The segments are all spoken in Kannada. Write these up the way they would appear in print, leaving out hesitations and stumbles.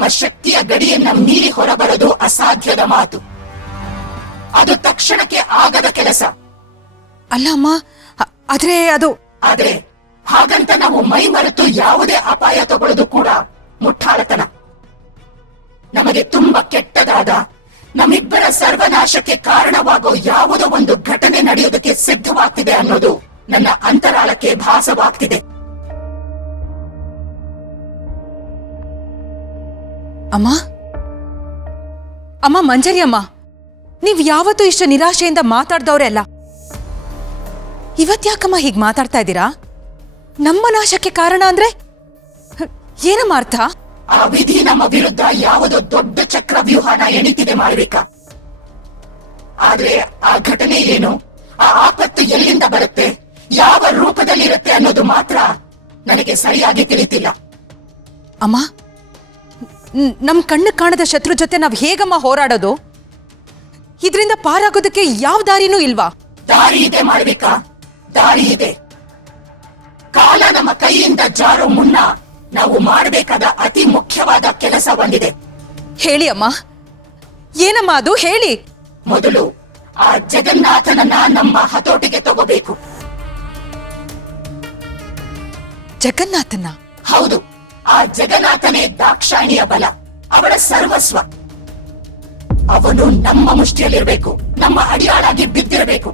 ನಮ್ಮ ಶಕ್ತಿಯ ಗಡಿಯನ್ನ ಮೀರಿ ಹೊರಬರೋದು ಅಸಾಧ್ಯದ ಮಾತು. ಅದು ತಕ್ಷಣಕ್ಕೆ ಆಗದ ಕೆಲಸ. ಅಲ್ಲ ಅಮ್ಮ, ಆದ್ರೆ ಹಾಗಂತ ನಾವು ಮೈ ಮರೆತು ಯಾವುದೇ ಅಪಾಯ ತಗೊಳ್ಳೋದು ಕೂಡ ಮುಠಾಳತನ. ನಮಗೆ ತುಂಬಾ ಕೆಟ್ಟದಾದ, ನಮ್ಮಿಬ್ಬರ ಸರ್ವನಾಶಕ್ಕೆ ಕಾರಣವಾಗೋ ಯಾವುದೋ ಒಂದು ಘಟನೆ ನಡೆಯೋದಕ್ಕೆ ಸಿದ್ಧವಾಗ್ತಿದೆ ಅನ್ನೋದು ನನ್ನ ಅಂತರಾಳಕ್ಕೆ ಭಾಸವಾಗ್ತಿದೆ. ಅಮ್ಮ ಅಮ್ಮ ಮಂಜರಿ ಅಮ್ಮ, ನೀವ್ ಯಾವತ್ತೂ ಇಷ್ಟು ನಿರಾಶೆಯಿಂದ ಮಾತಾಡ್ದವ್ರೆ ಅಲ್ಲ. ಇವತ್ತ್ಯಾಕಮ್ಮ ಹೀಗ್ ಮಾತಾಡ್ತಾ ಇದ್ದೀರಾ? ನಮ್ಮ ನಾಶಕ್ಕೆ ಕಾರಣ ಅಂದ್ರೆ ಏನಮ್ಮ ಅರ್ಥ? ಆ ವಿಧಿ ನಮ್ಮ ವಿರುದ್ಧ ಯಾವುದೋ ದೊಡ್ಡ ಚಕ್ರವ್ಯೂಹನ ಎಣಿತಿದೆ ಮಾಳ್ವಿಕ. ಆದ್ರೆ ಆ ಘಟನೆ ಏನು, ಆ ಆಪತ್ತು ಎಲ್ಲಿಂದ ಬರುತ್ತೆ, ಯಾವ ರೂಪದಲ್ಲಿರುತ್ತೆ ಅನ್ನೋದು ಮಾತ್ರ ನನಗೆ ಸರಿಯಾಗಿ ತಿಳಿತಿಲ್ಲ. ಅಮ್ಮ, ನಮ್ ಕಣ್ಣು ಕಾಣದ ಶತ್ರು ಜೊತೆ ನಾವ್ ಹೇಗಮ್ಮ ಹೋರಾಡೋದು? ಇದ್ರಿಂದ ಪಾರಾಗೋದಕ್ಕೆ ಯಾವ ದಾರಿನೂ ಇಲ್ವಾ? ದಾರಿ ಇದೆ ಮಾಳ್ವಿಕ, ದಾರಿ ಇದೆ. ಕಾಲ ನಮ್ಮ ಕೈಯಿಂದ ಜಾರೋ ಮುನ್ನ ನಾವು ಮಾಡಬೇಕಾದ ಅತಿ ಮುಖ್ಯವಾದ ಕೆಲಸ ಒಂದಿದೆ. ಹೇಳಿ ಅಮ್ಮ, ಏನಮ್ಮ ಅದು? ಹೇಳಿ. ಮೊದಲು ಆ ಜಗನ್ನಾಥನನ್ನ ನಮ್ಮ ಹತೋಟಿಗೆ ತಗೋಬೇಕು. ಜಗನ್ನಾಥನ? ಹೌದು, ಆ ಜಗನ್ನಾಥನೇ ದಾಕ್ಷಾಯಿಣಿಯ ಬಲ, ಅವಳ ಸರ್ವಸ್ವ. ಅವನು ನಮ್ಮ ಮುಷ್ಟಿಯಲ್ಲಿರ್ಬೇಕು, ನಮ್ಮ ಅಡಿಯಾಳಾಗಿ ಬಿದ್ದಿರಬೇಕು.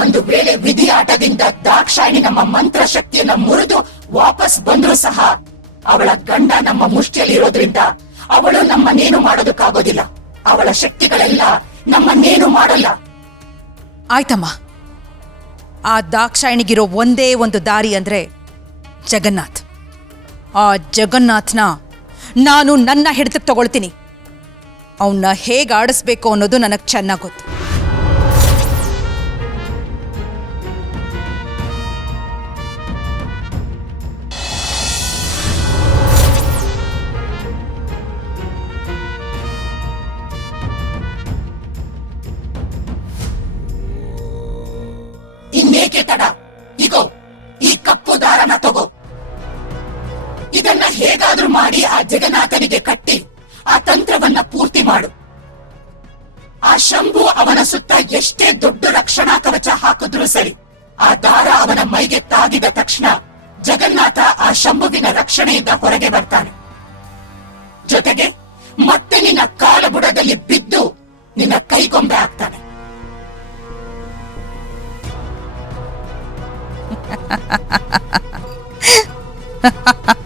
ಒಂದು ವೇಳೆ ವಿಧಿಯಾಟದಿಂದ ದಾಕ್ಷಾಯಿಣಿ ನಮ್ಮ ಮಂತ್ರ ಶಕ್ತಿಯನ್ನ ಮುರಿದು ವಾಪಸ್ ಬಂದ್ರೂ ಸಹ ಅವಳ ಗಂಡ ನಮ್ಮ ಮುಷ್ಟಿಯಲ್ಲಿರೋದ್ರಿಂದ ಅವಳು ನಮ್ಮನ್ನೇನು ಮಾಡೋದಕ್ಕಾಗೋದಿಲ್ಲ. ಅವಳ ಶಕ್ತಿಗಳೆಲ್ಲ ನಮ್ಮನ್ನೇನು ಮಾಡಲ್ಲ. ಆಯ್ತಮ್ಮ, ಆ ದಾಕ್ಷಾಯಿಣಿಗಿರೋ ಒಂದೇ ಒಂದು ದಾರಿ ಅಂದ್ರೆ ಜಗನ್ನಾಥ್. ಆ ಜಗನ್ನಾಥ್ನ ನಾನು ನನ್ನ ಹಿಡಿತಕ್ಕೆ ತಗೊಳ್ತೀನಿ. ಅವನ್ನ ಹೇಗೆ ಆಡಿಸ್ಬೇಕು ಅನ್ನೋದು ನನಗೆ ಚೆನ್ನಾಗಿ ಗೊತ್ತು. ಇನ್ನೇಕೆ ತಡ? ಇಗೋ ಈ ಕಪ್ಪು ದಾರನ ತಗೋ. ಇದನ್ನ ಹೇಗಾದ್ರೂ ಮಾಡಿ ಆ ಜಗನ್ನಾಥನಿಗೆ ಕಟ್ಟಿ ಆ ತಂತ್ರವನ್ನ ಪೂರ್ತಿ ಮಾಡು. ಆ ಶಂಭು ಅವನ ಸುತ್ತ ಎಷ್ಟೇ ದೊಡ್ಡ ರಕ್ಷಣಾ ಕವಚ ಹಾಕಿದ್ರೂ ಸರಿ, ಆ ದಾರ ಅವನ ಮೈಗೆ ತಾಗಿದ ತಕ್ಷಣ ಜಗನ್ನಾಥ ಆ ಶಂಭುವಿನ ರಕ್ಷಣೆಯಿಂದ ಹೊರಗೆ ಬರ್ತಾನೆ. ಜೊತೆಗೆ ಮತ್ತೆ ನಿನ್ನ ಕಾಲ ಬುಡದಲ್ಲಿ ಬಿದ್ದು ನಿನ್ನ ಕೈಗೊಂಬೆ ಆಗ್ತಾನೆ. Ha ha ha ha.